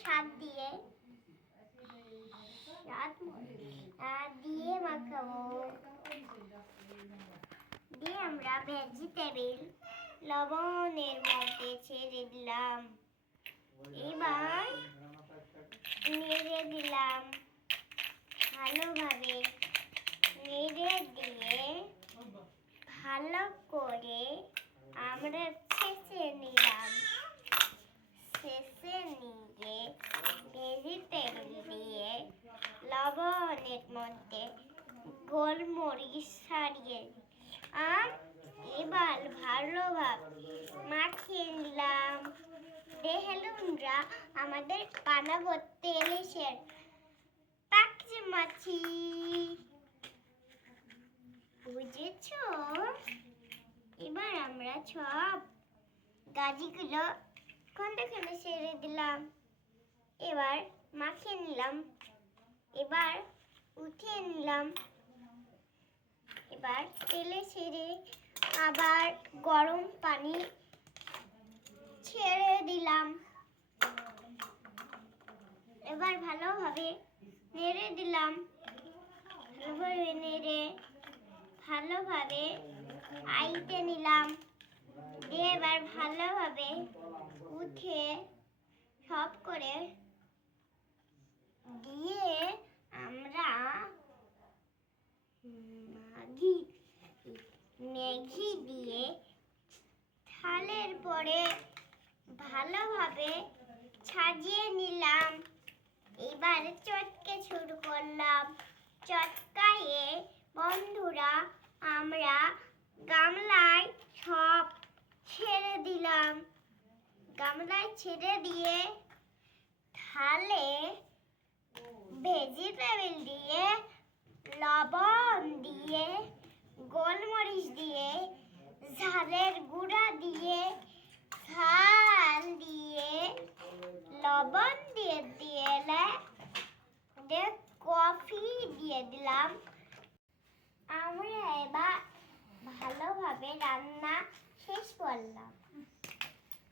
স্বাদ দিয়ে দিয়ে মাখাবো। দিয়ে আমরা ভেজিটেবিল লবণের মধ্যে ছেড়ে দিলাম। এবার নেড়ে দিলাম ভালোভাবে। নেড়ে দিয়ে ভালো করে আমরা ছেঁচে নিলাম। ছেঁচে নিয়ে ভেজিটেবিল দিয়ে লবণের মধ্যে গোলমরিচ ছাড়িয়ে এবার ভালোভাবে মাখিয়ে নিলাম। দেখলুমরা আমাদের বানাবো তেলেশের পাকচে মাছি। বুঝেছো? এবার আমরা সব গাজিগুলো খন্ডে ছেড়ে দিলাম। এবার মাখিয়ে নিলাম। এবার উঠিয়ে নিলাম। এবার তেলে ছেড়ে আবার গরম পানি ছেড়ে দিলাম। এবার ভালোভাবে নেড়ে দিলাম। ভালোভাবে নেড়ে ভালোভাবে আইতে নিলাম। দিয়ে এবার ভালোভাবে উঠে সব করে দিয়ে আমরা ম্যাগি দিয়ে থালের পরে ভালোভাবে সাজিয়ে নিলাম। এবার চটকে শুরু করলাম। চটকায়ে বন্ধুরা আমরা গামলায় সব ছেড়ে দিলাম। গামলায় ছেড়ে দিয়ে থালে ভেজিটেবিল দিয়ে লবণ দিয়ে গোলমরিচ দিয়ে ঝালের গুঁড়া দিয়ে ঝাল দিয়ে লবণ দিয়ে কফি দিয়ে দিলাম। আমরা এবার ভালোভাবে রান্না শেষ করলাম।